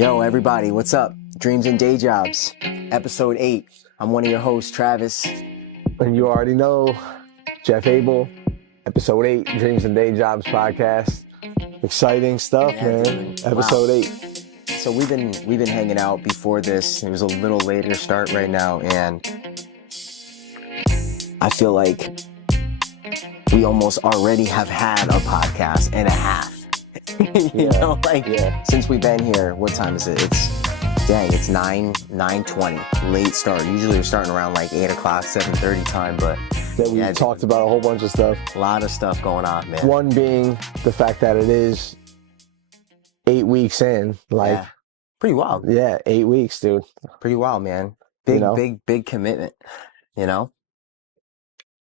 Yo, everybody, what's up? Dreams and Day Jobs, episode 8. I'm one of your hosts, Travis. And you already know, Jeff Abel, episode 8, Dreams and Day Jobs podcast. Exciting stuff, Yeah, man. dude. Episode Wow. 8. So we've been hanging out before this. It was a little later start right now, and I feel like we almost already have had a podcast and a half. Since we've been here, what time is it? It's 9:20, late start. Usually we're starting around like 8 o'clock, 7:30 time, but We talked about a whole bunch of stuff. a lot of stuff going on, man. One being the fact that it is 8 weeks in. Yeah. Pretty wild. 8 weeks, dude. Pretty wild, man. Big commitment, you know?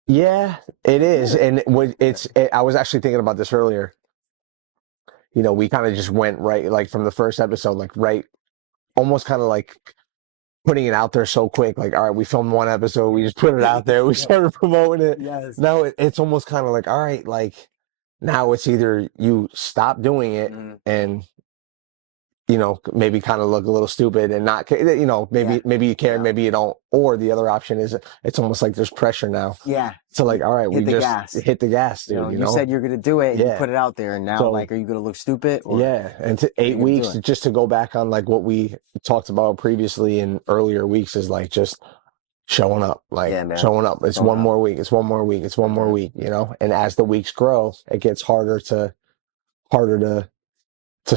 Yeah, it is. And I was actually thinking about this earlier. You know, we kind of just went right, like from the first episode, like right, almost kind of like putting it out there so quick. Like, all right, we filmed one episode, we just put it out there, we started promoting it. Yes. Now it's almost kind of like, all right, like now it's either you stop doing it and, you know, maybe kind of look a little stupid and not, you know, maybe you care, maybe you don't. Or the other option is it's almost like there's pressure now. Yeah. So like, all right, Hit the just gas. hit the gas, dude. You said you're going to do it, and you Yeah. put it out there, and now, So- like, are you going to look stupid? Or Yeah, and to 8 gonna do weeks, it? just to go back on like what we talked about previously in earlier weeks is like just showing up, like Yeah, man. showing up. It's Showing one up. more week. It's one more week. It's one more week. You know, and as the weeks grow, it gets harder to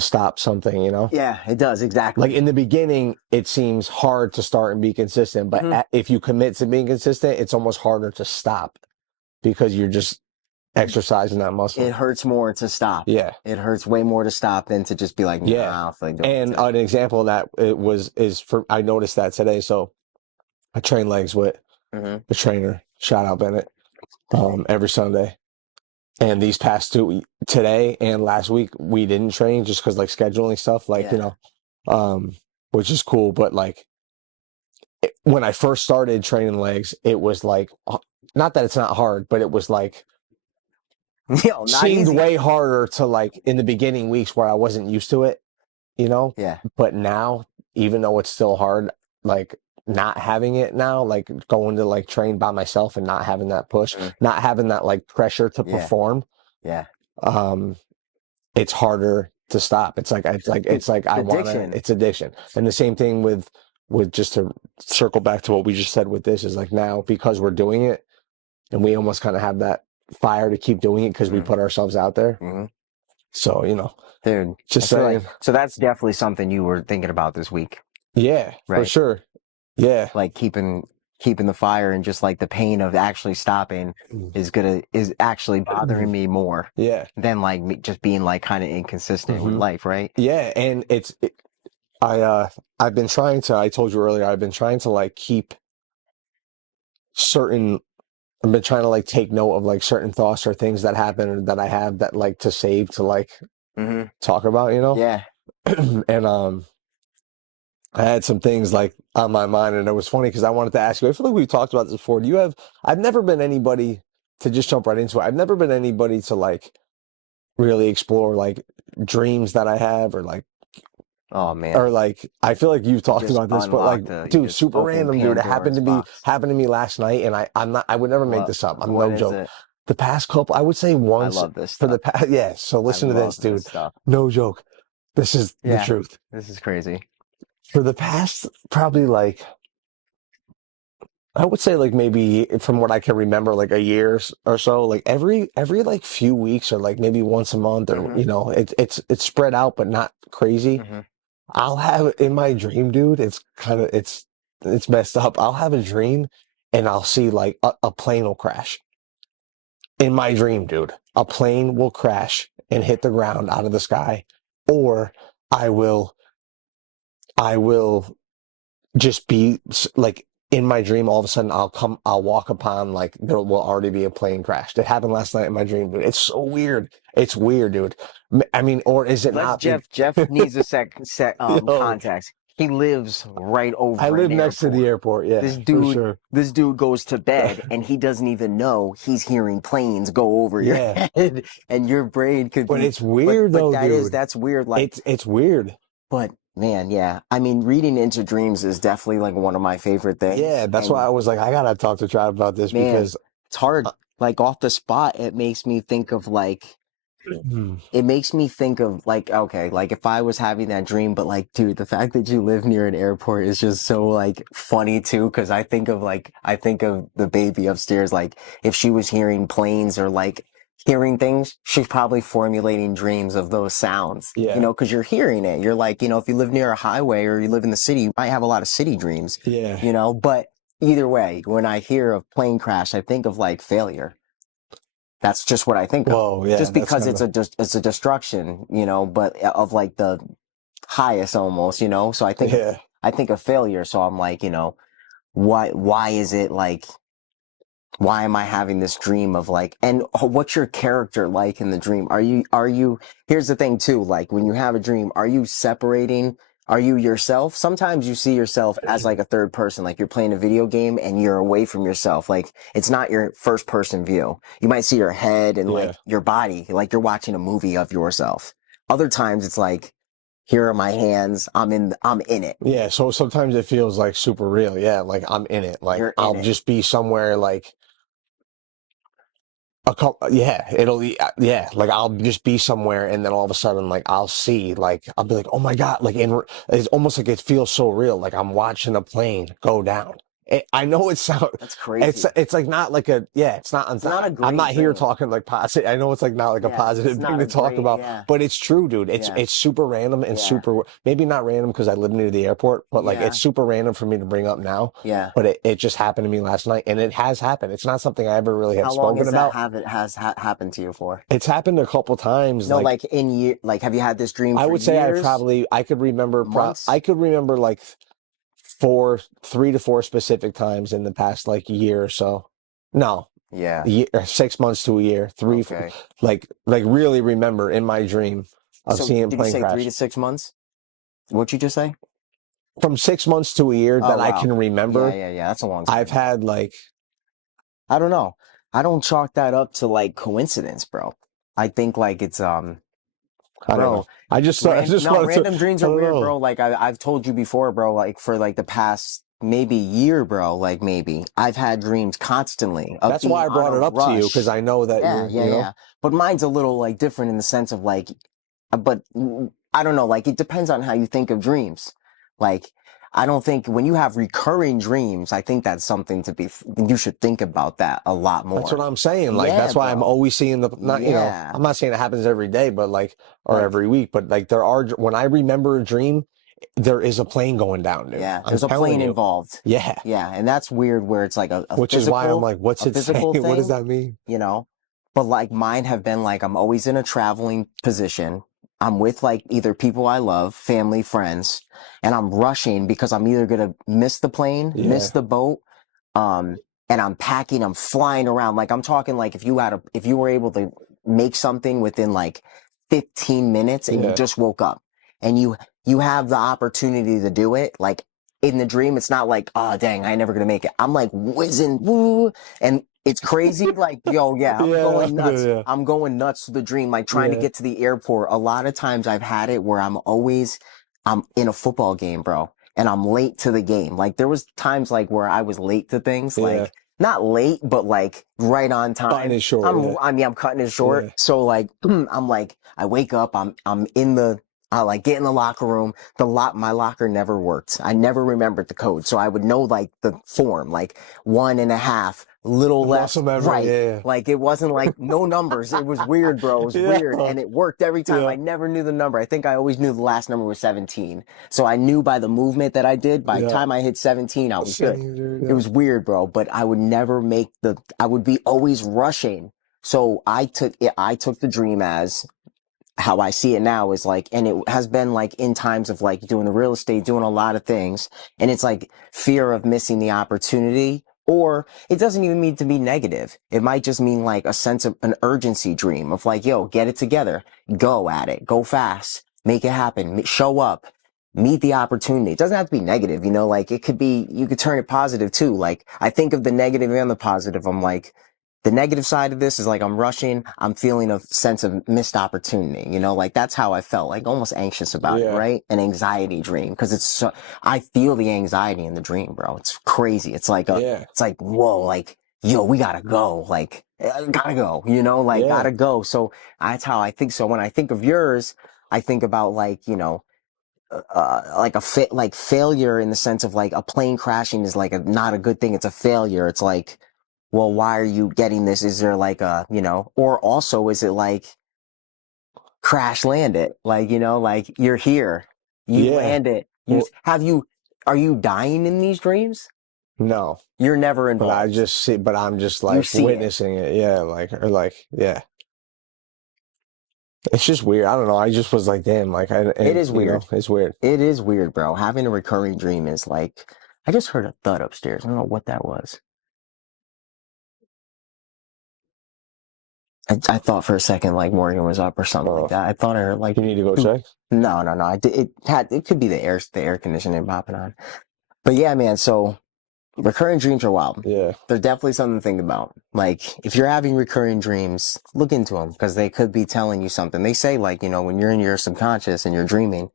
stop something. You know, Yeah, it does, exactly. like in the beginning, it seems hard to start and be consistent, but if you commit to being consistent, it's almost harder to stop because you're just exercising that muscle. It hurts more to stop. Yeah. It hurts way more to stop than to just be like, nah, I don't feel like doing And it. an example of that I noticed that today. So I train legs with Mhm. the trainer, shout out Bennett, every Sunday. And these past today and last week, we didn't train just because like scheduling stuff, like, you know, which is cool. But like when I first started training legs, it was like, not that it's not hard, but it was like, Yo, not seemed easy. way harder to like in the beginning weeks where I wasn't used to it, you know? Yeah. But now, even though it's still hard, like not having it now, like going to like train by myself and not having that push, not having that like pressure to perform, Yeah. it's harder to stop. It's like I want to. Addiction. It's addiction, and the same thing with just to circle back to what we just said with this is like now because we're doing it, and we almost kind of have that fire to keep doing it because we put ourselves out there. So you know, Dude, just I feel saying. like- so that's definitely something you were thinking about this week. Yeah, for Right. sure. Yeah. Like keeping the fire, and just like the pain of actually stopping is actually bothering me more Yeah. than like me just being like kind of inconsistent with life, right? Yeah. And I've been trying to, I told you earlier, I've been trying to like keep I've been trying to like take note of like certain thoughts or things that happen or that I have that like to save to like talk about, you know? Yeah. And I had some things like on my mind, and it was funny because I wanted to ask you, I feel like we've talked about this before. I've never been anybody to just jump right into it. I've never been anybody to like really explore like dreams that I have or like, Oh man. or like, I feel like you've talked Just about this, but unlock like, you dude, just super opened random, dude. It happened Pandora's box. to me last night, and I would never make this up. I'm What no is joke. it? The past couple, I would say I once love this for stuff. the past, yeah. So listen to I this, love dude. stuff. No joke. This is the Yeah. truth. This is crazy. For the past, probably like, I would say like maybe from what I can remember, like a year or so, like every like few weeks or like maybe once a month or, you know, it's spread out, but not crazy. I'll have in my dream, dude, it's messed up. I'll have a dream and I'll see like a plane will crash. In my dream, dude, a plane will crash and hit the ground out of the sky, or I will just be like in my dream, all of a sudden I'll walk upon like there will already be a plane crashed. It happened last night in my dream, dude. It's so weird. It's weird, dude. I mean, or is it not? Jeff needs a set Yo. context. He lives right over. I live an next to the airport. Yeah, This for dude, sure. this dude goes to bed and he doesn't even know he's hearing planes go over your Yeah. head, and your brain could. But be, it's weird but though, that dude. that's weird. Like It's weird. But Man, yeah. I mean, reading into dreams is definitely like one of my favorite Yeah, things. that's why And I was like, I gotta talk to Trav about this man, because it's hard. uh, Like off the spot, it makes me think of like hmm, it makes me think of like, okay, like if I was having that dream, but like, dude, the fact that you live near an airport is just so like funny too. Cause I think of the baby upstairs, like if she was hearing planes or like hearing things, she's probably formulating dreams of those sounds, yeah, cause you're hearing it. You're like, if you live near a highway or you live in the city, you might have a lot of city dreams, yeah. but either way, when I hear of plane crash, I think of like failure. That's just what I think of. Whoa, yeah, Just that's because kind of it's a destruction, but of like the highest almost, So yeah. I think of failure. So I'm like, why is it like why am I having this dream of like, and what's your character like in the dream? Here's the thing too, like when you have a dream, are you yourself? Sometimes you see yourself as like a third person, like you're playing a video game and you're away from yourself. Like it's not your first person view. You might see your head and Yeah. like your body, like you're watching a movie of yourself. Other times it's like, here are my hands. I'm in it. Yeah, so sometimes it feels like super real. Yeah, like I'm in it. Like You're in I'll it. just be somewhere like a couple, yeah, yeah, like I'll just be somewhere and then all of a sudden, like I'll see, like I'll be like, oh my God, like it's almost like it feels so real. Like I'm watching a plane go down. I know it sounds, That's crazy. it's like not like yeah, It's not a I'm great not here dream. talking like positive. I know it's like not like a Yeah, it's positive thing not to a talk great, about, yeah, but it's true, dude. yeah, It's super random and yeah, super, maybe not random because I live near the airport, but like it's yeah, super random for me to bring up now. yeah. But it just happened to me last night and it has happened. It's not something I ever really have How long spoken has that about. have it has happened to you for? It's happened a couple times. No, Like like in year, like have you had this dream I for would say years, I could remember I months? could remember like 3 to 4 specific times in the past like year or so. No, Yeah. 6 months to a year, Okay. like really remember in my dream of So seeing a did you plane say three crash. to 6 months? What'd you just say? From 6 months to a year Oh that I wow. can Yeah, remember, yeah, yeah. That's a long I've time. had like I don't know. I don't chalk that up to like coincidence, bro. I think like it's I don't know. bro, I just wanted to random dreams I are don't weird, know. bro. Like I've told you before, bro, like for like the past maybe year, bro, like maybe I've had dreams constantly of That's why being I on brought a it up to you because rush. I know that Yeah, you're, yeah, yeah. But mine's a little like different in the sense of like, but I don't know, like it depends on how you think of dreams. Like, I don't think when you have recurring dreams, I think that's something you should think about that a lot That's what more. I'm saying. Like Yeah, that's why I'm bro. always seeing the not, Yeah. I'm not saying it happens every day, but like or Like, every week, but like there are when I remember a dream, there is a plane going down, dude. yeah, I'm there's a telling plane you. involved. Yeah. Yeah, and that's weird where it's like Which is why I'm like, what's a it saying? physical What does thing, that mean? you know? But like mine have been like I'm always in a traveling position. I'm with like either people I love, family, friends, and I'm rushing because I'm either gonna miss the plane, miss Yeah. the boat, um, and I'm packing, I'm flying around. Like I'm talking like if you were able to make something within like 15 minutes and you Yeah. just woke up and you have the opportunity to do it, like in the dream, it's not like, oh dang, I ain't never gonna make it. I'm like whizzing, woo, and it's crazy. Like, yo, yeah, I'm Yeah. going nuts. Yeah. I'm going nuts to the dream, like trying to Yeah. get to the airport. A lot of times I've had it where I'm in a football game, bro, and I'm late to the game. Like there was times like where I was late to things, Yeah. like not late, but like right on Cutting time. it short. Yeah. I'm cutting it short. Yeah. So like, I'm like, I wake up, I'm in I like get in the locker room. My locker never worked. I never remembered the code. So I would know like the form, like 1.5, little The muscle left, memory. right. Yeah. Like it wasn't like no numbers. It was weird, bro. It was Yeah. weird. And it worked every time. Yeah. I never knew the number. I think I always knew the last number was 17. So I knew by the movement that I did, by the Yeah. time I hit 17, I was good. Same, dude. It Yeah. was weird, bro, but I would never I would be always rushing. So I took the dream as how I see it now is like, and it has been like in times of like doing the real estate, doing a lot of things. And it's like fear of missing the opportunity, or it doesn't even mean to be negative. It might just mean like a sense of an urgency dream of like, yo, get it together, go at it, go fast, make it happen, show up, meet the opportunity. It doesn't have to be negative, like it could be, you could turn it positive too. Like I think of the negative and the positive. I'm like, the negative side of this is like I'm rushing. I'm feeling a sense of missed opportunity. You know, like that's how I felt, like almost anxious about it, Yeah. right? An anxiety dream because it's so. I feel the anxiety in the dream, bro. It's crazy. It's like a. Yeah. It's like whoa, like yo, we gotta go. Like gotta go. You know, like Yeah. gotta go. So that's how I think. So when I think of yours, I think about like like like failure in the sense of like a plane crashing is like a not a good thing. It's a failure. It's like, well, why are you getting this? Is there like a, or also is it like crash land it? Like, like you're here, you Yeah. land it. Well, Are you dying in these dreams? no. You're never But I involved. just see, but I'm just You like see it. witnessing it. Yeah, like or like, yeah. It's just weird. I don't know. I just was like, damn, like It and is you know, weird. it's weird. It is weird, bro. Having a recurring dream is like, I just heard a thud upstairs. I don't know what that was. I thought for a second like Morgan was up or something like Oh, that. I thought I heard like, you need to go boop. check? No, no, no. It could be the air conditioning popping on. But yeah, man. So recurring dreams are wild. Yeah. They're definitely something to think about. Like if you're having recurring dreams, look into them because they could be telling you something. They say like, when you're in your subconscious and you're dreaming,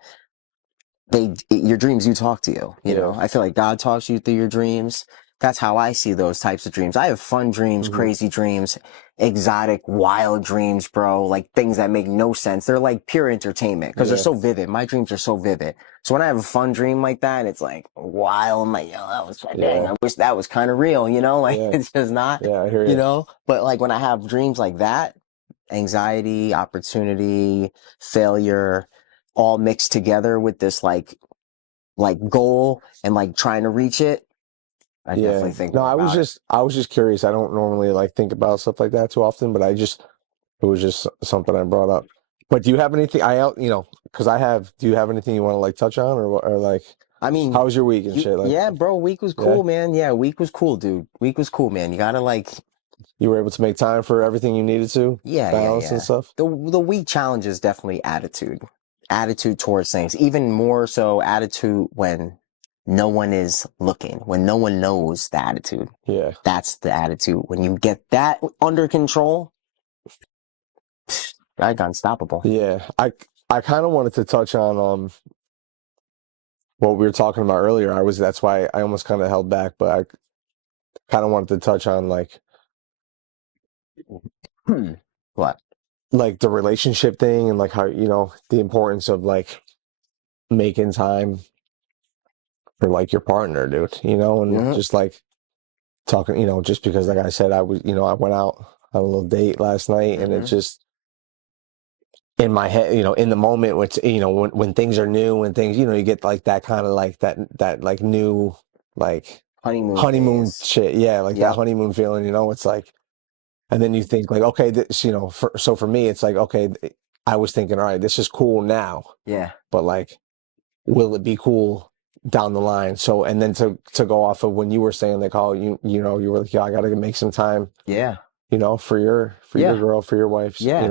your dreams do talk to you. Yeah. I feel like God talks to you through your dreams. That's how I see those types of dreams. I have fun dreams, Hmm. crazy dreams, exotic, wild dreams, bro. Like things that make no sense. They're like pure entertainment because they're Yeah. so vivid. My dreams are so vivid. So when I have a fun dream like that, it's like wild. I'm like, yo, that was dang. Yeah. I wish that was kind of real. Like Yeah. it's just not. Yeah, I hear you. But like when I have dreams like that, anxiety, opportunity, failure, all mixed together with this like goal and like trying to reach it, I Yeah. definitely think No, more about it. I was just curious. I don't normally like think about stuff like that too often, but it was just something I brought up. But do you have anything because do you have anything you want to like touch on or like I mean, how was your week and shit? Like, yeah, bro, week was yeah, cool, man. Yeah, week was cool, dude. Week was cool, man. You gotta like, you were able to make time for everything you needed to yeah, yeah, balance and yeah. stuff. The week challenge is definitely attitude towards things. Even more so, attitude when no one is looking, when no one knows the attitude. Yeah. That's the attitude. When you get that under control, you're unstoppable. Yeah. I kind of wanted to touch on what we were talking about earlier. That's why I almost kind of held back, but I kind of wanted to touch on Hmm. What? like the relationship thing and like how, the importance of like making time for like your partner, dude, and Hmm. just like talking, just because like I said, I went out on a little date last night and it Hmm. just in my head, in the moment, which, when things are new and things, you get like that kind of like that like new, like Honeymoon honeymoon phase. shit. Yeah. Like that Yep. honeymoon feeling, it's like, and then you think like, okay, this, so for me, it's like, okay, I was thinking, all right, this is cool now, Yeah. but like, will it be cool down the line? So, and then to go off of when you were saying like, oh, you were like, yeah, I got to make some time, Yeah. for your Yeah. girl, for your wife's, Yeah.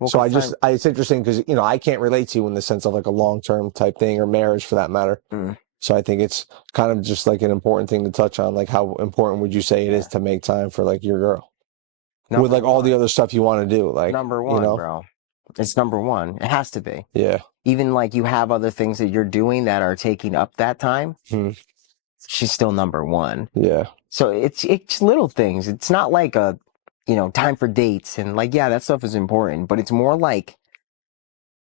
Well, So cause time. it's interesting because, I can't relate to you in the sense of like a long-term type thing or marriage for that matter. Mm, So I think it's kind of just like an important thing to touch on. Like how important would you say it is yeah. to make time for like your girl with Number like all the one. other stuff you want to do? Like, Number one, bro. It's number one. It has to be. yeah. Even like you have other things that you're doing that are taking up that time. Hmm. She's still number one. Yeah. So it's little things. It's not like time for dates and like, yeah, that stuff is important, but it's more like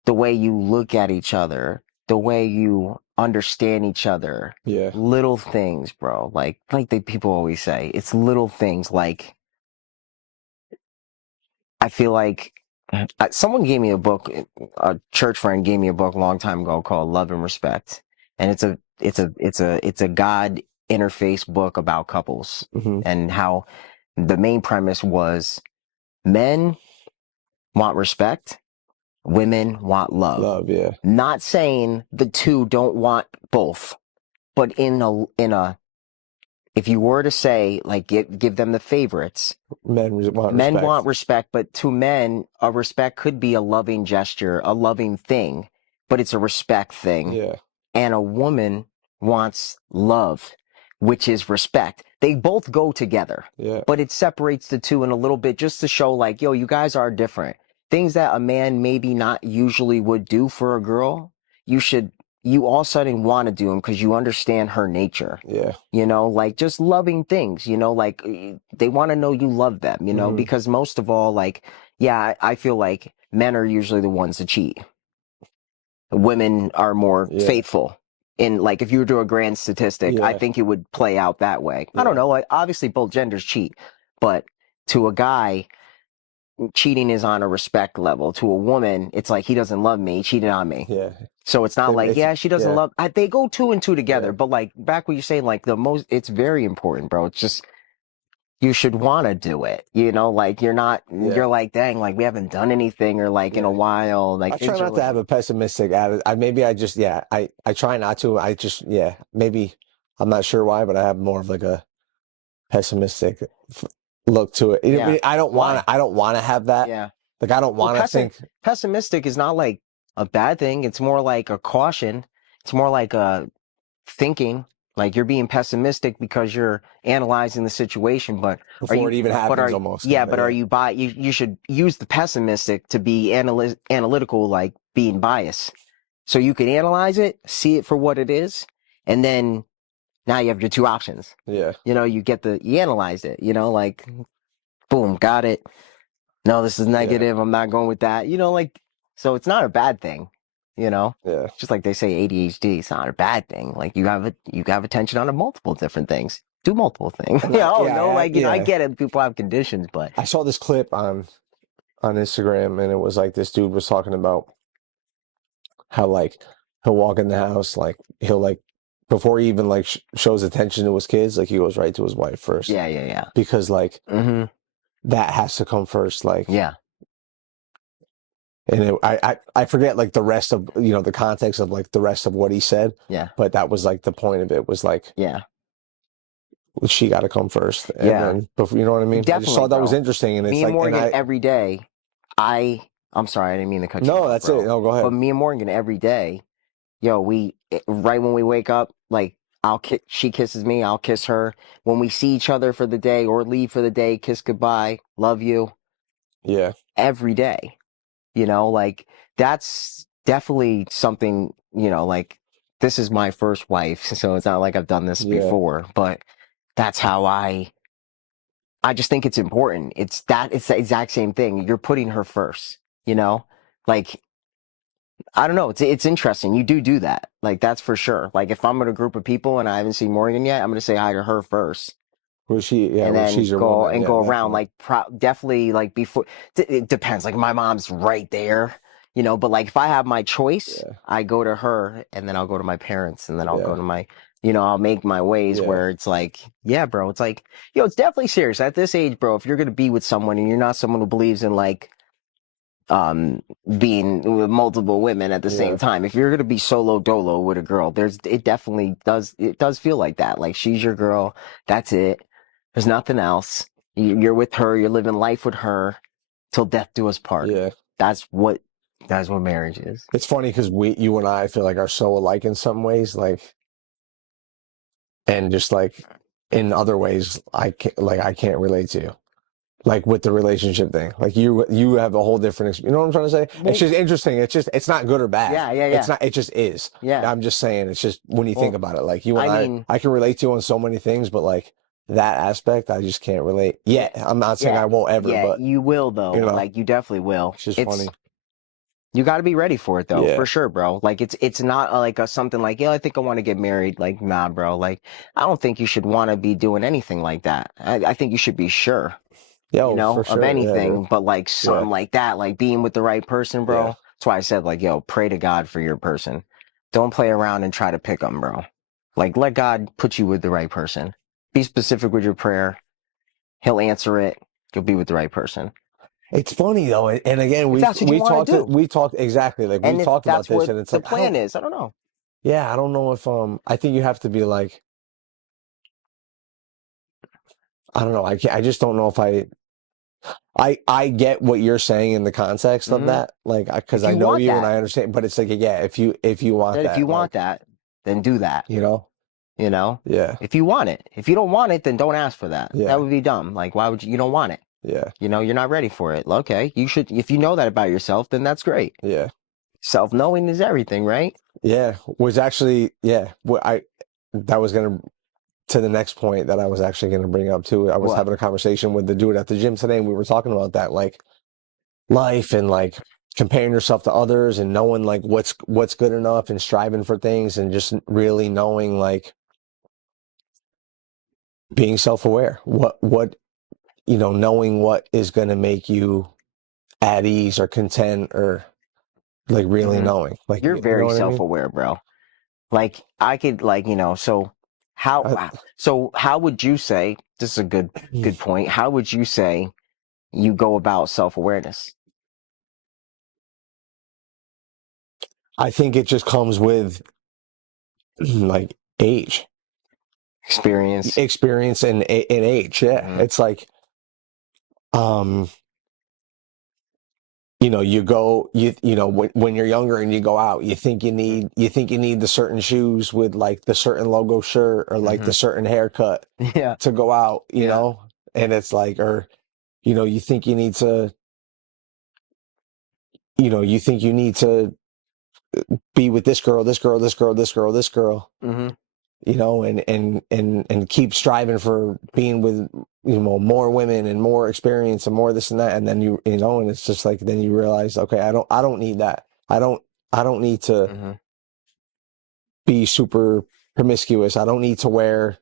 the way you look at each other, the way you understand each other. Yeah. Little things, bro. Like the people always say, it's little things. Like I feel like someone gave me a book. A church friend gave me a book a long time ago called Love and Respect, and it's a God interface book about couples Hmm. and how the main premise was men want respect, women want love. Love. Yeah. Not saying the two don't want both, but in a if you were to say like give them the favorites, Want men want respect. respect, but to men, a respect could be a loving gesture, a loving thing, but it's a respect thing. Yeah. And a woman wants love, which is respect. they both go together, Yeah. but it separates the two in a little bit just to show like, yo, you guys are different. Things that a man maybe not usually would do for a girl, you should, you all of a sudden want to do them because you understand her nature. Yeah. Like just loving things, like they want to know you love them, Hmm. because most of all, like, yeah, I feel like men are usually the ones that cheat. Women are more Yeah. faithful. In like, if you were to do a grand statistic, I Yeah. think it would play out that way. I don't Yeah. know. Like, obviously, both genders cheat, but to a guy, cheating is on a respect level. To a woman, it's like he doesn't love me, he cheated on me. Yeah. So it's not like, It's yeah, she doesn't yeah. love. They go two and two together, Yeah. but like back what you're saying, like it's very important, bro. It's just you should want to do it. Like Yeah. you're like, dang, like we haven't done anything or like in a Yeah. while. Like I try things are not to have looking. a pessimistic attitude. Maybe I just, yeah, I try not to. I just, yeah, maybe I'm not sure why, but I have more of like a pessimistic f- look to it. Yeah. Why? I don't want to have that. Yeah. Like, I don't Well, want to think, pessimistic is not like a bad thing. It's more like a caution. It's more like a thinking. Like you're being pessimistic because you're analyzing the situation. But are before you? it even But happens are almost yeah? kind of, But are yeah. you You should use the pessimistic to be analytical, like being biased. So you can analyze it, see it for what it is, and then now you have your two options. Yeah. You analyze it. Like boom, got it. No, this is Yeah. negative. I'm not going with that. Like, so it's not a bad thing, you know? Yeah. Just like they say ADHD, it's not a bad thing. Like you have attention on multiple different things. Do multiple things. And I, yeah, Like, I yeah. get it. People have conditions, but I saw this clip on Instagram, and it was like this dude was talking about how like he'll walk in the house, like he'll like before he even like shows attention to his kids, like he goes right to his wife first yeah, yeah, yeah. because like Hmm. that has to come first. Like, Yeah, and I forget like the rest of the context of like the rest of what he said, yeah, but that was like the point of it was like yeah, she got to come first, and yeah. then before you know what I mean. I just Definitely, thought that was bro. interesting, and it's Me and like, and Morgan I every day, I'm sorry, I didn't mean to cut you no, off, that's it. bro. No, go But ahead. me and Morgan every day, yo, right when we wake up, like she kisses me, I'll kiss her. When we see each other for the day or leave for the day, kiss goodbye, love you Yeah, every day. Like that's definitely something, like this is my first wife, so it's not like I've done this yeah, before, but that's how I just think it's important. It's the exact same thing. You're putting her first, you know? Like I don't know. It's interesting. You do that. Like that's for sure. Like if I'm in a group of people and I haven't seen Morgan yet, I'm gonna say hi to her first, well, and well, then she's your woman. Yeah, go around. definitely. Like definitely like before. It depends. Like my mom's right there, But like if I have my choice, Yeah, I go to her, and then I'll go to my parents, and then I'll go yeah, to my. I'll make my ways yeah, where it's like, yeah, bro. It's like, it's definitely serious at this age, bro. If you're gonna be with someone and you're not someone who believes in like um being with multiple women at the same yeah, time. If you're gonna be solo dolo with a girl, it does feel like that. Like she's your girl, that's it. There's nothing else. You're with her, you're living life with her till death do us part. yeah. That's what that's what marriage is. It's funny because you and I feel like are so alike in some ways, like, and just like in other ways, I can't relate to you, like with the relationship thing. Like you have a whole different, you know what I'm trying to say? It's Well, just interesting. It's not good or bad. yeah, yeah, It's yeah. not. It just is. Yeah. I'm just saying. It's just when you think Well, about it, like you and I mean, I can relate to you on so many things, but like that aspect, I just can't relate yeah, yet. I'm not saying yeah, I won't ever, yeah, but you will though. you know, Like you definitely will. it's just It's funny. You got to be ready for it though, for Yeah. sure, bro. Like it's not like a something like, yeah, I think I want to get married. Like, nah, bro. Like, I don't think you should want to be doing anything like that. I think you should be sure, Yo, for of sure. Yeah, dude. anything, but like Yeah. something like that, like being with the right person, Yeah. bro. That's why I said like, yo, pray to God for your person. Don't play around and try to pick them, bro. Like, let God put you with the right person. Be specific with your prayer. He'll answer it. You'll be with the right person. It's funny though, and again, If that's what you want to do. we talked exactly like we And if talked about that's this, what and it's the like plan is, I don't know. I don't know if I think you have to be like, I don't know, I just don't know if I get what you're saying in the context of Hmm. that, like because If I you know want you and that, I understand, but it's like, yeah, if you want if you that, want like, that, then do that. you know, you know? Yeah. If you want it. If you don't want it, then don't ask for that. That Yeah. would be dumb. Like, why would you don't want it? Yeah. You know, you're not ready for it. Okay, you should, if you know that about yourself, then that's great. Yeah. Self-knowing is everything, right? Yeah. Was actually, yeah. That was going to the next point that I was actually going to bring up too. I was What? having a conversation with the dude at the gym today, and we were talking about that, like life and like comparing yourself to others and knowing like what's good enough and striving for things and just really knowing like being self-aware. Knowing what is going to make you at ease or content or like really Hmm. knowing, like, You're you know very what I mean? self-aware, bro. Like, I could, like, so how, I, so how would you say, this is a good point. How would you say you go about self-awareness? I think it just comes with like age, Experience. experience and age. Yeah. Hmm. It's like, um, when you're younger and you go out, you think you need the certain shoes with like the certain logo shirt or like Hmm. the certain haircut Yeah. to go out, Yeah. and it's like, or, you think you need to, you think you need to be with this girl, this girl, this girl, this girl, this girl, Hmm. and keep striving for being with, more women and more experience and more this and that. And then and it's just like, then you realize, okay, I don't need that. I don't need to Hmm. be super promiscuous. I don't need to wear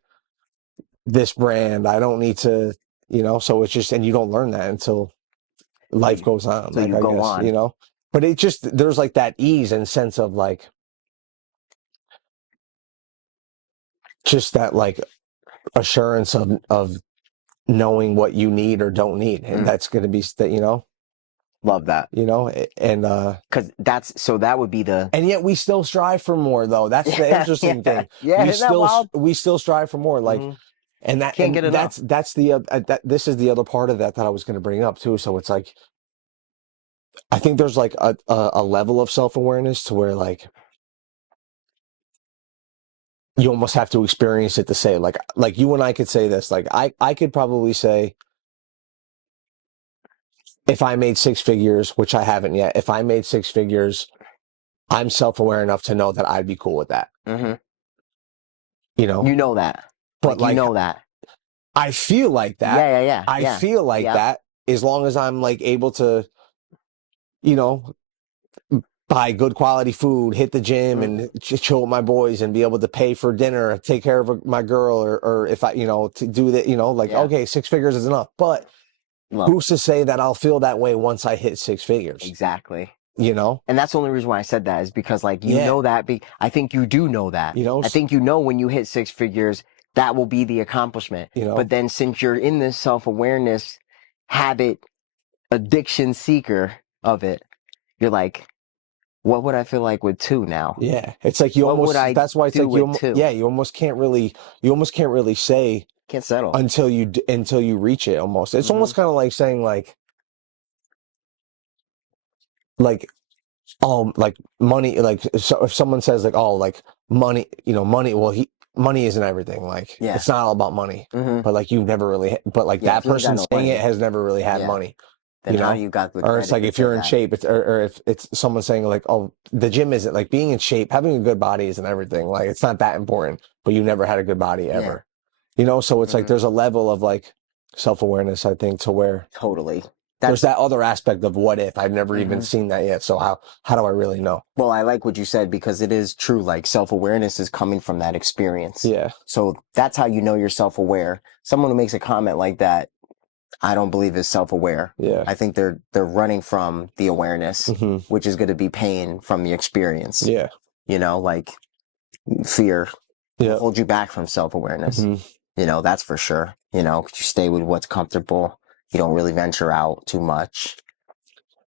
this brand. I don't need to, so it's just, and you don't learn that until So life you, goes on, so like, you I go guess, on. but it just, there's like that ease and sense of like, just that like assurance of knowing what you need or don't need. And Mm, that's going to be, love that. and, Because that would be the, and yet we still strive for more though. That's the yeah, interesting yeah, thing. yeah, isn't that wild? We still strive for more. Like, Hmm. Can't and get enough. this is the other part of that I was going to bring up too. So it's like, I think there's like a level of self-awareness to where like you almost have to experience it to say, like you and I could say this, like I could probably say, if I made six figures, which I haven't yet, if I made six figures, I'm self-aware enough to know that I'd be cool with that, Hmm. you know? You know that. But Like, you like, know that. I feel like that. Yeah, yeah, yeah, I yeah. feel like Yep. that as long as I'm like able to, you know, buy good quality food, hit the gym Mm, and chill with my boys and be able to pay for dinner, take care of my girl, or if I, to do that, like, yeah. okay, six figures is enough. But Love who's it. to say that I'll feel that way once I hit six figures, Exactly. you know? And that's the only reason why I said that is because, like, you Yeah. know that. I think you do know that. You know, I think you know when you hit six figures, that will be the accomplishment. you But know, then since you're in this self-awareness habit, addiction seeker of it, you're like, what would I feel like with two now? yeah. It's like What would I that's why it's do like with two? yeah, you almost can't really say Can't settle. until until you reach it almost. It's Hmm. almost kind of like saying like like money, like so if someone says like, oh, like money, money, well, money isn't everything, like Yeah. it's not all about money, Hmm. but like you've never really, but like Yeah. that If you ain't got person no saying it money, has never really had yeah. money, Then how do you got good or it's credit like to if say you're in that? shape, or if it's someone saying like, oh, the gym isn't, like being in shape, having a good body isn't everything, like it's not that important, but you never had a good body Yeah. ever, so it's like Hmm. there's a level of like self-awareness, I think, to where Totally. there's That's. that other aspect of what if. I've never even Hmm. seen that yet. So how do I really know? Well, I like what you said because it is true. Like self-awareness is coming from that experience. Yeah. So that's how you know you're self-aware. Someone who makes a comment like that, I don't believe is self-aware. Yeah. I think they're running from the awareness, Hmm. which is going to be pain from the experience. Yeah. Like fear will Yeah. hold you back from self-awareness. Hmm. That's for sure. 'Cause you stay with what's comfortable. You don't really venture out too much.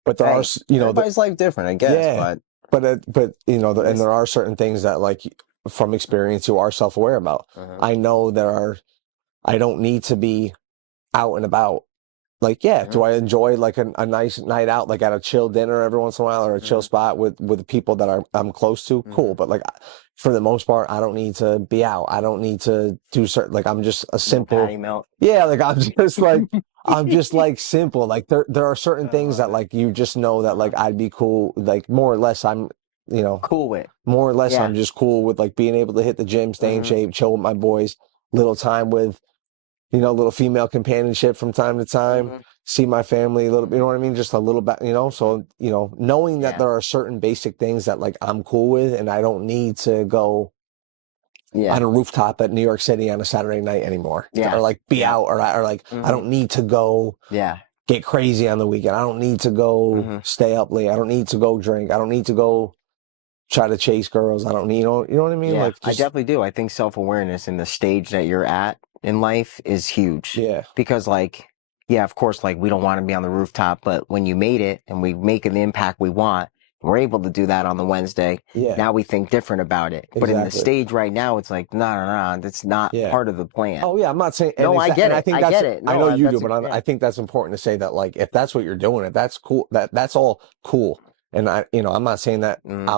But there are, Hey, everybody's life different, I guess, yeah, but but and listen. there are certain things that like from experience you are self-aware about. Mhm. I know I don't need to be out and about like, yeah, Mm-hmm. do I enjoy like a nice night out, like at a chill dinner every once in a while or a chill Mm-hmm. spot with people that I'm close to? Mm-hmm. Cool. But like for the most part, I don't need to be out. I don't need to do certain, like I'm just a No patty simple, melt. yeah, like I'm just like simple. Like there are certain I things love that it. like you just know that Uh-huh. like I'd be cool, like more or less you know, Cool with. more or less Yeah. I'm just cool with like being able to hit the gym, stay in Mm-hmm. shape, chill with my boys, little time with, little female companionship from time to time, Mm-hmm. see my family a little, you Mm-hmm. know what I mean? Just a little bit, Mm-hmm. so, knowing that Yeah. there are certain basic things that like I'm cool with and I don't need to go on Yeah. a rooftop at New York City on a Saturday night anymore or Yeah. like be Yep. out or like I Mm-hmm. don't need to go Yeah. get crazy on the weekend. I don't need to go Mm-hmm. stay up late. I don't need to go drink. I don't need to go try to chase girls. I don't need, you know what I mean? Yeah, Like I just, definitely do. I think self-awareness in the stage that you're at in life is huge yeah, because like, yeah, of course, like we don't want to be on the rooftop, but when you made it and we make the impact we want, we're able to do that on the Wednesday. yeah, Now we think different about it. But in the exactly. stage right now, it's like, no, no, no, that's not Yeah. part of the plan. Oh yeah, I'm not saying, No, I get and I it. think I that's, get it. I No, know you do, that's a, but yeah. I think that's important to say that like if that's what you're doing, if that's cool, that's all cool. And I'm not saying that Mm,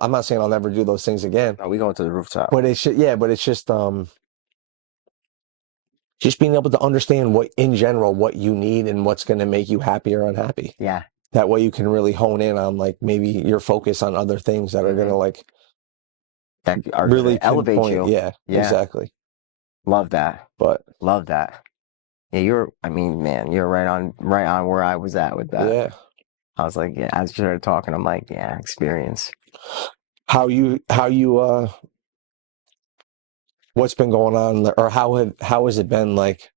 I'm not saying I'll never do those things again, no, we going to the rooftop. but yeah, but it's just being able to understand what in general what you need and what's going to make you happy or unhappy. Yeah. That way you can really hone in on like maybe your focus on other things that are going Hmm. to like That are really gonna elevate pinpoint. you. Yeah, Yeah. exactly. Love that. But Love that. Yeah, I mean, man, you're right on where I was at with that. yeah, I was like, yeah, as you started talking, I'm like, yeah, experience. how you what's been going on or how has it been like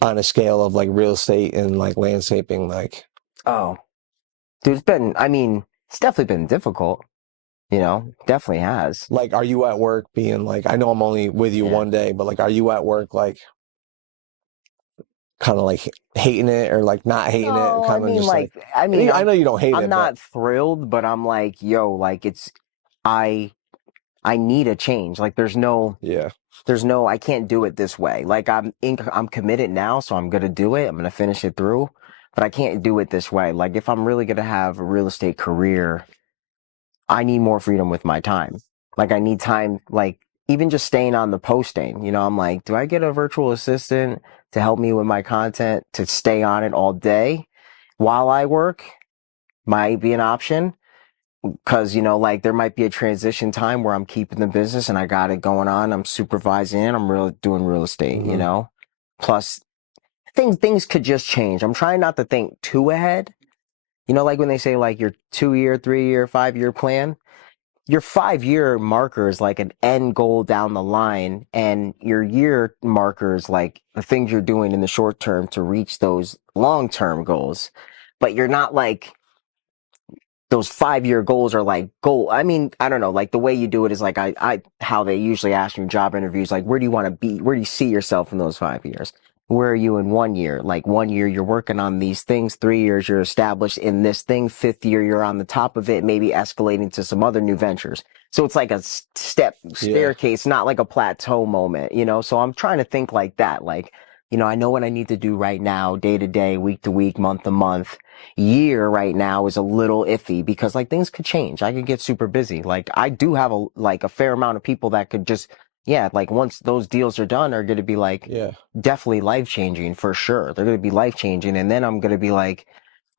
on a scale of like real estate and like landscaping like Oh, dude, I mean, it's definitely been difficult, definitely has. are you at work being like I know I'm only with you Yeah. one day but like are you at work like kind of like hating it or like not hating it No, I kind of mean, just like I I'm, know you don't hate I'm it but not thrilled, but I'm like, yo, like I, I need a change. Like, yeah I can't do it this way. Like, I'm committed now, so I'm gonna do it. I'm gonna finish it through, but I can't do it this way. Like, if I'm really gonna have a real estate career, I need more freedom with my time. Like I need time, like even just staying on the posting, I'm like, do I get a virtual assistant to help me with my content to stay on it all day while I work? Might be an option because, like there might be a transition time where I'm keeping the business and I got it going on. I'm supervising it. I'm really doing real estate, hmm plus things could just change. I'm trying not to think too ahead. Like when they say like your 2 year, 3 year, 5 year plan, your 5 year marker is like an end goal down the line, and your year marker is like the things you're doing in the short term to reach those long term goals. But you're not like those 5 year goals are like goal. I mean, I don't know. Like the way you do it is like how they usually ask you in job interviews, like where do you want to be? Where do you see yourself in those 5 years? Where are you in 1 year? Like 1 year you're working on these things. 3 years you're established in this thing. Fifth year you're on the top of it, maybe escalating to some other new ventures. So it's like a step yeah staircase, not like a plateau moment. So I'm trying to think like that. Like, I know what I need to do right now, day to day, week to week, month to month. Year right now is a little iffy because like things could change. I could get super busy. Like I do have a fair amount of people that could just, yeah, like once those deals are done are going to be like yeah definitely life changing for sure. They're going to be life changing. And then I'm going to be like,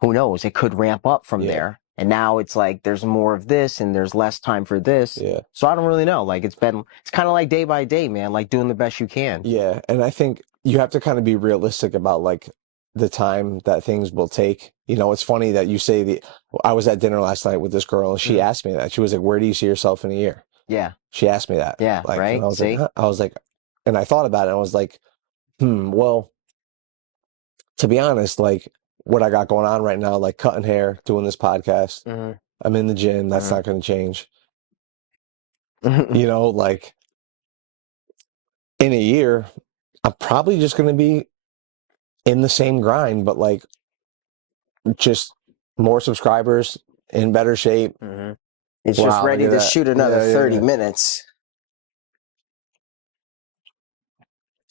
who knows? It could ramp up from yeah there. And now it's like there's more of this and there's less time for this. yeah So I don't really know. Like it's kind of like day by day, man, like doing the best you can. yeah and I think you have to kind of be realistic about like the time that things will take. It's funny that you say I was at dinner last night with this girl and she Mhm. asked me that. She was like, where do you see yourself in a year? Yeah. She asked me that. Yeah. Like, and I Right. was like, See? huh? I was like, and I thought about it. And I was like, well, to be honest, like what I got going on right now, like cutting hair, doing this podcast, Hmm. I'm in the gym. That's Hmm. not going to change. Hmm. Like in a year, I'm probably just going to be in the same grind, but like just more subscribers, in better shape. It's just Wow, look ready at to that. shoot another Yeah, yeah, 30 yeah. minutes.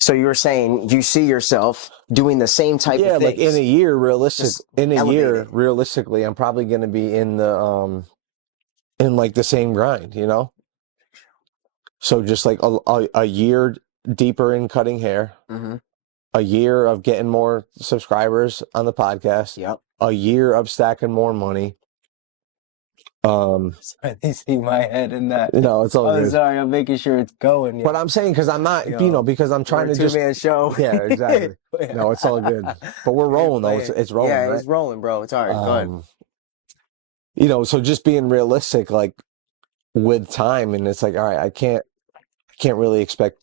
So you were saying you see yourself doing the same type of Yeah, like things, just in a elevate year, it. realistically, I'm probably going to be in like the same grind, you know? So just like a year deeper in cutting hair, Mm-hmm. a year of getting more subscribers on the podcast, Yep. a year of stacking more money. Um, Sorry, they see my head in that. no, it's all Oh, good. sorry, I'm making sure it's going, But yo. I'm saying because I'm not, you know, Yo, because I'm we're trying a to just, two-man show. yeah, exactly. No, it's all good. But we're We ain't rolling though. playing. It's rolling, Yeah, right? it's rolling, bro. It's all right. Go ahead. Um, you know, so just being realistic, like with time, and it's like, all right, I can't really expect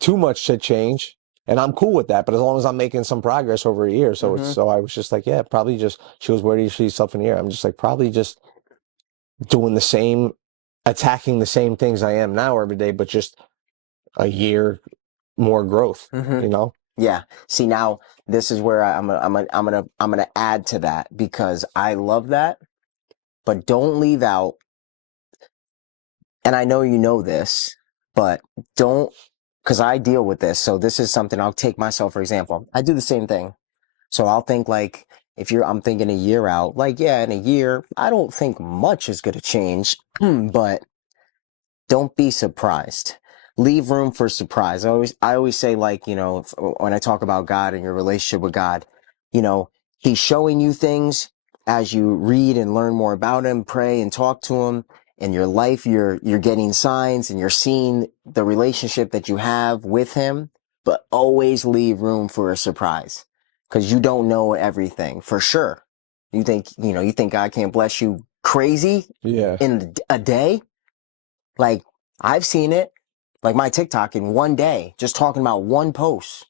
too much to change, and I'm cool with that. But as long as I'm making some progress over a year, Mm-hmm. so I was just like, yeah, probably just. She goes, where do you see yourself in a year? I'm just like, probably just doing the same, attacking the same things I am now every day, but just a year more growth, Mm-hmm. you know? Yeah. See, now this is where I'm gonna add to that because I love that, but don't leave out. And I know you know this, but don't, because I deal with this. So this is something I'll take myself for example. I do the same thing. So I'll think like I'm thinking a year out, like, yeah, in a year, I don't think much is going to change, but don't be surprised. Leave room for surprise. I always say like, when I talk about God and your relationship with God, you know, he's showing you things as you read and learn more about him, pray and talk to him. In your life, you're getting signs and you're seeing the relationship that you have with him, but always leave room for a surprise because you don't know everything for sure. You think God can't bless you crazy Yeah, in a day? Like, I've seen it, like my TikTok in one day, just talking about one post.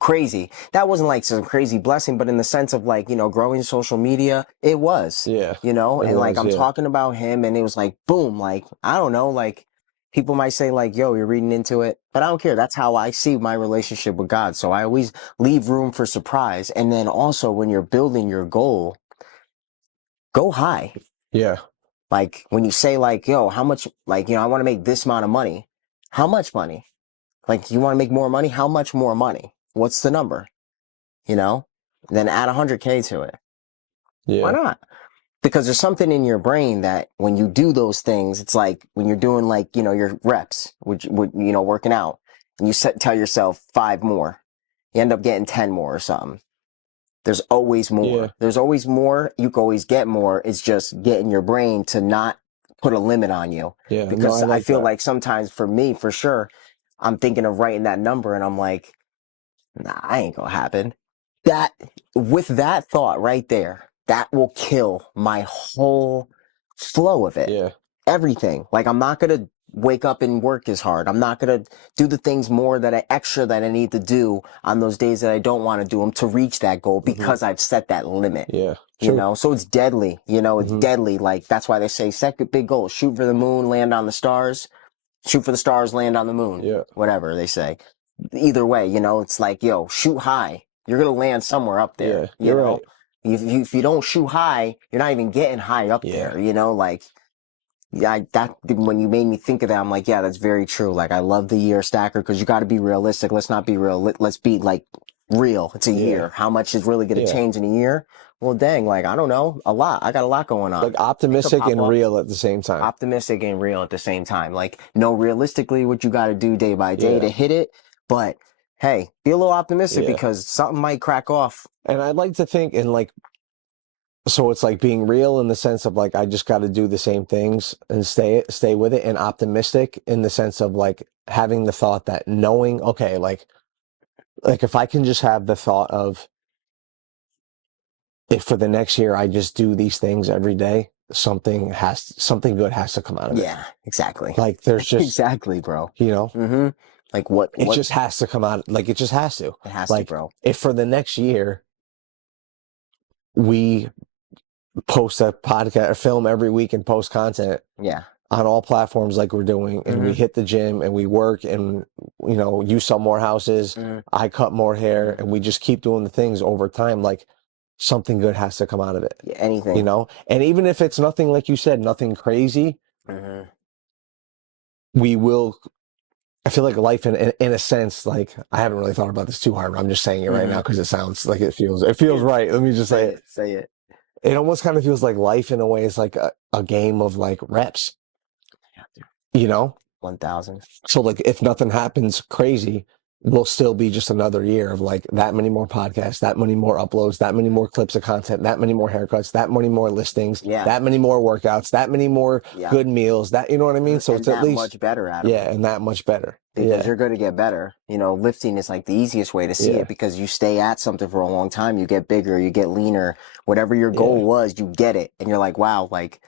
Crazy. That wasn't like some crazy blessing, but in the sense of like, growing social media, it was, yeah, it and like was, I'm yeah, talking about him and it was like, boom, like, I don't know, like people might say like, yo, you're reading into it, but I don't care. That's how I see my relationship with God. So I always leave room for surprise. And then also when you're building your goal, go high. yeah, Like when you say like, yo, how much, like, I want to make this amount of money. How much money? Like, you want to make more money? How much more money? What's the number? You know? Then add 100K to it. Why yeah, not? Because there's something in your brain that when you do those things, it's like when you're doing like, your reps, which would, working out and you tell yourself 5 more, you end up getting 10 more or something. There's always yeah, more. There's always more. You can always get more. It's just getting your brain to not put a limit on you. yeah. No, Because I I like feel that. like sometimes for me, for sure, I'm thinking of writing that number and I'm like, nah, I ain't gonna happen. That, with that thought right there, that will kill my whole flow of it. Yeah, Everything. Like, I'm not gonna wake up and work as hard. I'm not gonna do the things more extra that I need to do on those days that I don't want to do them to reach that goal hmm, because I've set that limit. yeah, true. So it's deadly. It's Hmm, deadly. Like, that's why they say set big goals, shoot for the moon, land on the stars, shoot for the stars, land on the moon, yeah, whatever they say. Either way, it's like, yo, shoot high. You're going to land somewhere up there, yeah. You're right. If you don't shoot high, you're not even getting high up Yeah, there, like, yeah, that, when you made me think of that, I'm like, yeah, that's very true. Like, I love the year stacker because you got to be realistic. Let's not be real. Let's be like real. It's a yeah, year. How much is really going to yeah. change in a year? Well, dang, like, I don't know. A lot. I got a lot going on. Like It could optimistic pop and up. real at the same time. Optimistic and real at the same time. Like, know realistically what you got to do day by day Yeah, to hit it. But hey, be a little optimistic yeah. because something might crack off. And I'd like to think, and like, so it's like being real in the sense of like I just got to do the same things and stay with it, and optimistic in the sense of like having the thought that knowing, okay, like if I can just have the thought of if for the next year I just do these things every day, something good has to come out of it. Yeah, exactly. Like there's just, Exactly, bro. you know, Mm-hmm. Like it what just has to come out. Like it just has to. it has to, Like bro. if for the next year we post a podcast or film every week and post content Yeah. on all platforms like we're doing, and we Mm-hmm. hit the gym and we work, and you sell more houses, Mm-hmm. I cut more hair, Mm-hmm. and we just keep doing the things over time, like something good has to come out of it, Yeah, anything. and even if it's nothing, like you said, nothing crazy, Mm-hmm. we will I feel like life in a sense, like I haven't really thought about this too hard, but I'm just saying it right now Hmm. because it sounds like it feels right. Let me just say Say it. it. Say it. It almost kind of feels like life in a way is like a game of like reps, Yeah, dude. you know? 1,000. So like if nothing happens crazy, we'll still be just another year of like that many more podcasts, that many more uploads, that many more clips of content, that many more haircuts, that many more listings, Yeah. that many more workouts, that many more Yeah. good meals, that you know what I mean? So And it's at that least much better at them. yeah, and that much better. Because Yeah. you're going to get better. You know, lifting is like the easiest way to see it Yeah. because you stay at something for a long time. You get bigger, you get leaner. Whatever your Yeah. goal was, you get it. And you're like, wow, like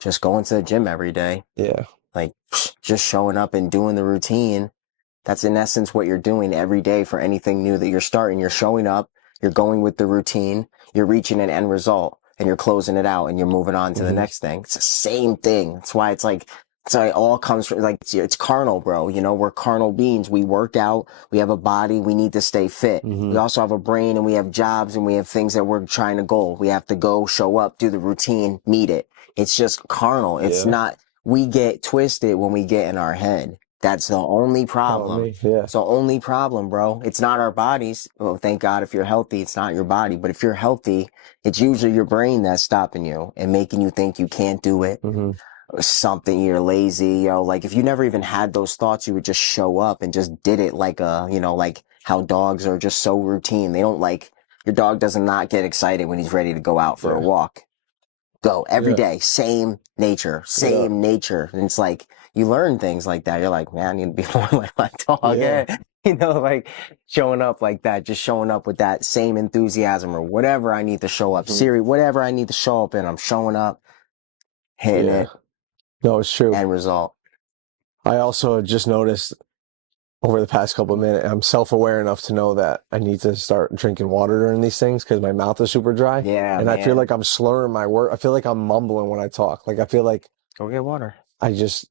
just going to the gym every day, Yeah. like just showing up and doing the routine. That's in essence what you're doing every day for anything new that you're starting. You're showing up, you're going with the routine, you're reaching an end result, and you're closing it out and you're moving on to the Hmm. next thing. It's the same thing. That's why it's like, so it all comes from like, it's carnal, bro. You know, we're carnal beings. We work out, we have a body, we need to stay fit. Hmm. We also have a brain and we have jobs and we have things that we're trying to goal. We have to go, show up, do the routine, meet it. It's just carnal. It's Yeah. not, we get twisted when we get in our head. That's the only Oh, problem. me. Yeah. It's the only problem, bro. It's not our bodies. Well, thank God if you're healthy, it's not your body. But if you're healthy, it's usually your brain that's stopping you and making you think you can't do it Hmm. or something. You're lazy, like if you never even had those thoughts, you would just show up and just did it like like how dogs are just so routine. They don't like, your dog does not get excited when he's ready to go out for a Yeah. walk. Go every Yeah. day, same nature, Yeah. same nature. And it's like you learn things like that. You're like, man, I need to be more like my dog. Yeah. Yeah. Like showing up like that, just showing up with that same enthusiasm or whatever I need to show up. Hmm. Siri, whatever I need to show up in, I'm showing up, hitting Yeah. it, No, it's true. end result. I also just noticed over the past couple of minutes, I'm self-aware enough to know that I need to start drinking water during these things because my mouth is super dry. Yeah, And I feel man. like I'm slurring my word. I feel like I'm mumbling when I talk. Like I feel like Go get water. I just,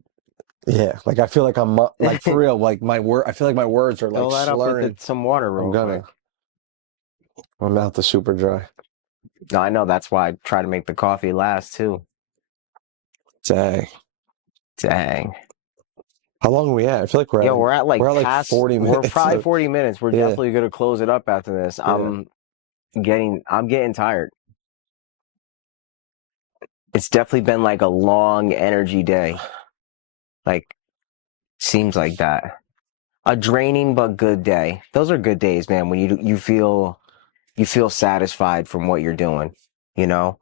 yeah, like I feel like like for real, like my word, I feel like my words are like Fill that up with slurring. some water I'm real quick. gonna. My mouth is super dry. No, I know that's why I try to make the coffee last too. Dang. Dang. How long are we at? I feel like Yo, we're at we're like at like past, 40 we're minutes. probably 40 minutes. We're Yeah, definitely gonna close it up after this. yeah, I'm getting tired. It's definitely been like a long energy day. Like, seems like that. A draining but good day. Those are good days, man, when you feel satisfied from what you're doing, you know?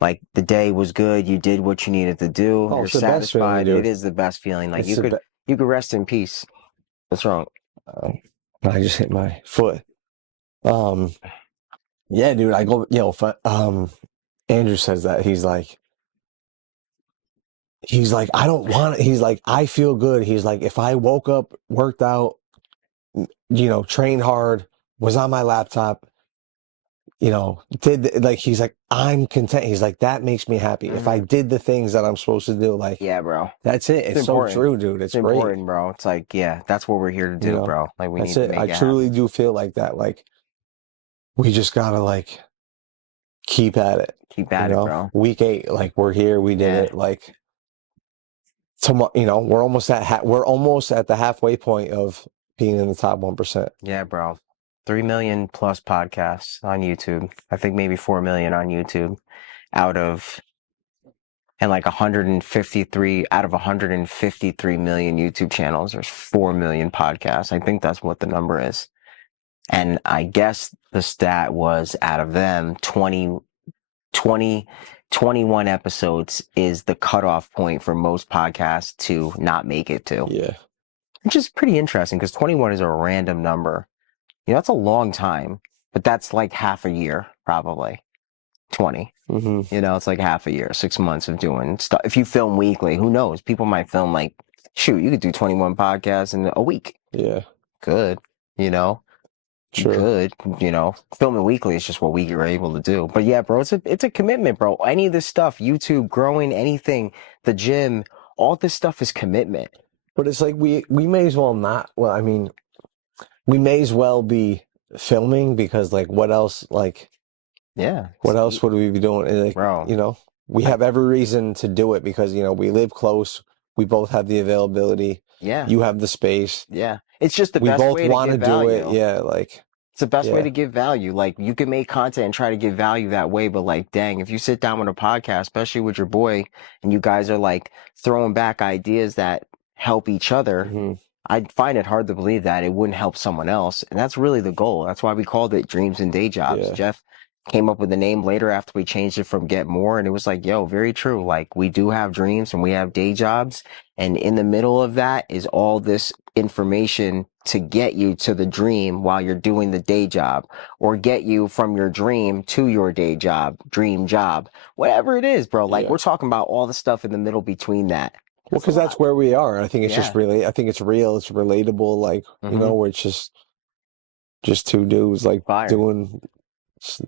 Like the day was good, you did what you needed to do, Oh, you're it's the best feeling, satisfied. It dude. is the best feeling. Like It's you the could best. you could rest in peace. What's wrong? I just hit my foot. Um, yeah, dude. I go, yo, Andrew says that he's like, I don't want it. He's like, I feel good. He's like, if I woke up, worked out, trained hard, was on my laptop, like, he's like, I'm content. He's like, that makes me happy. If I Hmm. did the things that I'm supposed to do, like, Yeah, bro. that's it. It's It's so important. true, dude. It's It's great. important, bro. It's like, yeah, that's what we're here to You do, know, bro. Like we that's need to it. I make it truly happen. do feel like that. Like, we just gotta like keep at it. Keep at it, bro. Week 8, like we're here, we did Yeah. it. Like tomorrow, we're almost at the halfway point of being in the top 1%. Yeah, bro. 3 million plus podcasts on YouTube. I think maybe 4 million on YouTube out of, and like 153 out of 153 million YouTube channels, there's 4 million podcasts. I think that's what the number is. And I guess the stat was out of them, 20, 21 episodes is the cutoff point for most podcasts to not make it to, Yeah. which is pretty interesting because 21 is a random number. That's a long time, but that's like half a year, probably 20. Hmm. It's like half a year, 6 months of doing stuff. If you film weekly, who knows? People might film like, shoot, you could do 21 podcasts in a week. Yeah. Good. You know, you True. could, filming weekly is just what we are able to do. But yeah, bro, it's a commitment, bro. Any of this stuff, YouTube, growing, anything, the gym, all this stuff is commitment. But it's like we may as well not. Well, I mean, we may as well be filming because like Yeah. what else would we be doing? Like, Bro, we I, have every reason to do it because we live close. We both have the availability. Yeah. You have the space. Yeah. It's just the We best both way to want to give do it. value. Yeah, like, It's the best way yeah. to give value. Like you can make content and try to give value that way, but like, dang, if you sit down with a podcast, especially with your boy, and you guys are like throwing back ideas that help each other, Hmm. I find it hard to believe that it wouldn't help someone else. And that's really the goal. That's why we called it Dreams and Day Jobs. Yeah. Jeff came up with the name later after we changed it from Get More. And it was like, yo, very true. Like we do have dreams and we have day jobs. And in the middle of that is all this information to get you to the dream while you're doing the day job, or get you from your dream to your day job, dream job, whatever it is, bro. Like Yeah. we're talking about all the stuff in the middle between that. Well, That's a because lot. that's where we are. I think it's just Yeah. really, I think it's real. It's relatable. Like, Mm-hmm. where it's just two dudes like Fire. doing s-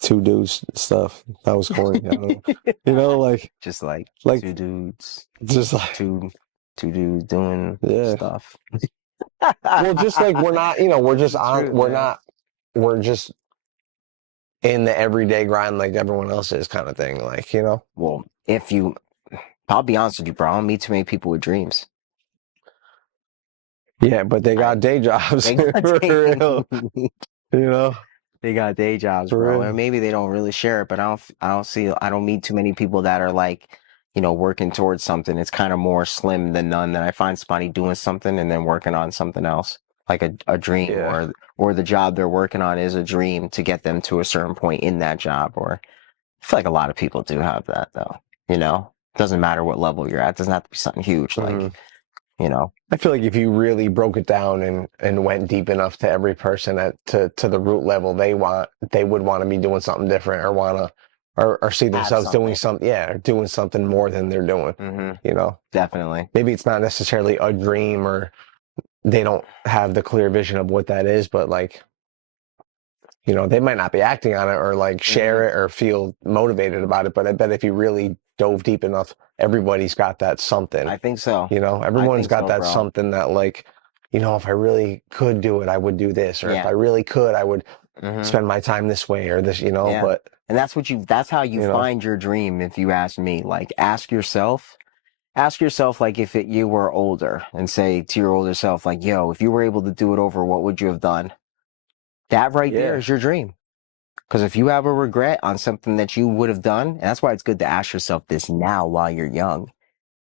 two dudes stuff. That was corny. I don't know. Like, Just like like, two dudes, just like, two two dudes doing yeah. stuff. Well, just like we're not, we're just It's on, true, man. we're just in the everyday grind like everyone else is kind of thing. Like, Well, I'll be honest with you, bro. I don't meet too many people with dreams. yeah, but they I got day jobs they got for real, you know, they got day jobs, for bro, and real. maybe they don't really share it. But I don't meet too many people that are like, working towards something. It's kind of more slim than none. That I find somebody doing something and then working on something else, like a dream, Yeah. or the job they're working on is a dream to get them to a certain point in that job. Or I feel like a lot of people do have that though. Doesn't matter what level you're at. It doesn't have to be something huge. Hmm. Like, you know, I feel like if you really broke it down and went deep enough to every person to the root level, they would want to be doing something different or or see have themselves doing something. something, yeah, or doing something more than they're doing, Hmm. you know. Definitely. Maybe it's not necessarily a dream or they don't have the clear vision of what that is, but like, they might not be acting on it or like Hmm. share it or feel motivated about it. But I bet if you really dove deep enough, everybody's got that something. I think so. I Everyone's think got so, that bro. something that like, if I really could do it, I would do this, or if I Yeah. really could, I would Hmm. spend my time this way or this, Yeah. but And that's how you you know, find your dream. If you ask me, like, ask yourself, like, if you were older and say to your older self, like, yo, if you were able to do it over, what would you have done? That right there yeah. is your dream. Because if you have a regret on something that you would have done, and that's why it's good to ask yourself this now while you're young,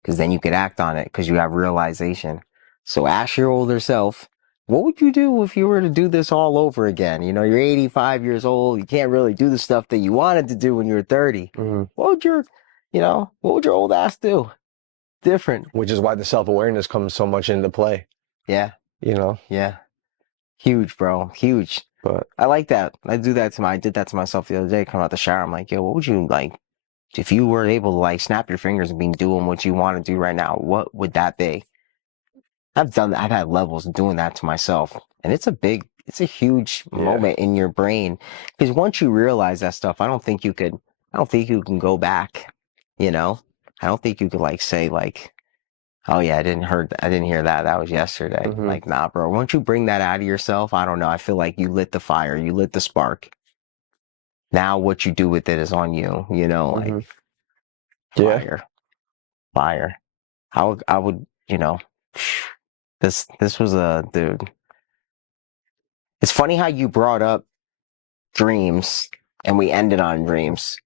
because then you could act on it because you have realization. So ask your older self, what would you do if you were to do this all over again? You're 85 years old. You can't really do the stuff that you wanted to do when you were 30. Hmm. What would what would your old ass do? Different. Which is why the self-awareness comes so much into play, Yeah. you know, Yeah. Huge, bro. Huge. but I like that. I did that to myself the other day, coming out the shower. I'm like, yo, what would you like if you were able to like snap your fingers and be doing what you want to do right now? What would that be? I've done that. I've had levels of doing that to myself. And it's a huge yeah. moment in your brain. Because once you realize that stuff, I don't think you can go back, you know? I don't think you could like say like, oh yeah, I didn't hear that. That was yesterday. Hmm. Like, nah, bro. Once you bring that out of yourself, I don't know. I feel like you lit the fire, you lit the spark. Now what you do with it is on you, like Hmm. Yeah. fire, fire. I would, this was a dude. It's funny how you brought up dreams and we ended on dreams.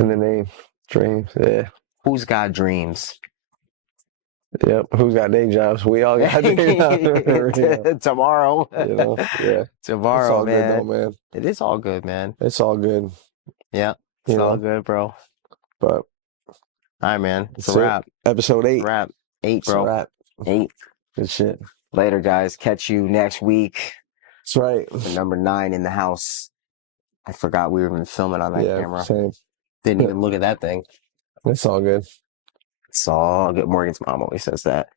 In the name, dreams. Yeah. Who's got dreams? Yep. Who's got day jobs? We all got day jobs. Yeah. Tomorrow. Yeah. It's Tomorrow, all good though, man. man. It is all good, man. It's all good, Yeah, it's you all know. good, bro. All But right, man. It's a that's it. wrap. Episode It's a 8. wrap. Eight, It's a bro. wrap. 8. Good shit. Later, guys. Catch you next week That's right. for number 9 in the house. I forgot we were even filming on that Yeah, camera. same. Didn't even look at that thing. It's all good. It's all good. Morgan's mom always says that.